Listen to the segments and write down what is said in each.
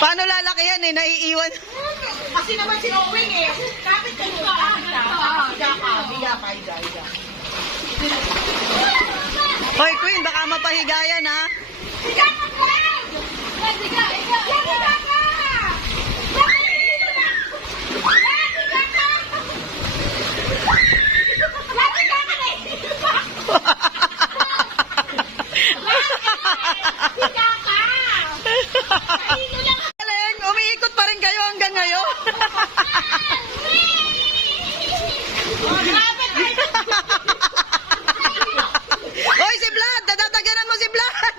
Paano lalaki yan eh? Naiiwan. Kasi naman si Owen eh. Kapit kayo ka. Higa. Hoy, Queen, baka mapahigayan ha. Higa ka po! Higa ka! Galing, umiikot pa rin kayo hanggang ngayon. Hoy, si Vlad! Dadadaganan mo si Vlad!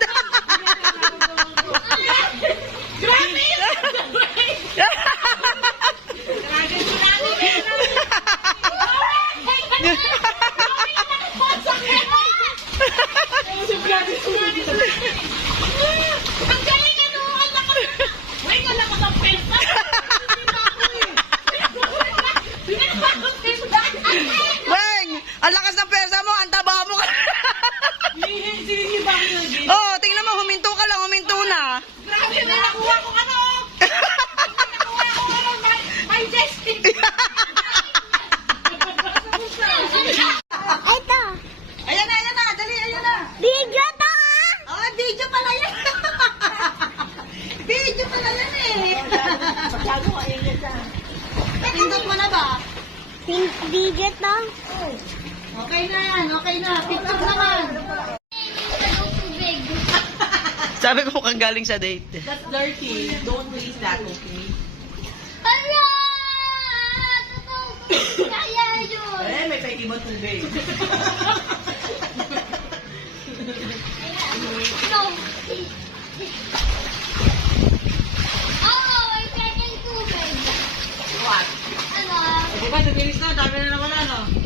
Weng! Ang lakas ng pesa mo, ang taba mo ka. Oh, tingnan mo, huminto ka lang, huminto na. Grabe na nakuha ko ano! Nakuha ko ano! My destiny! Ito. Ayan na, dali, ayan na. Video to Oh, video pala yan. Video pala yan eh. Pagkago ka yun yan dyan. Pindot mo na ba? Video to. Okay na yan, okay na. TikTok naman. Sabi ko mukhang galing sa date. That's dirty. Don't waste that, okay? Ala! Totoo. Kaya yun. Eh, may pwede ba tubig? No. Oo, may pwedeng tubig. What? Ano? Di ba, tumilis na, dami na naman ano.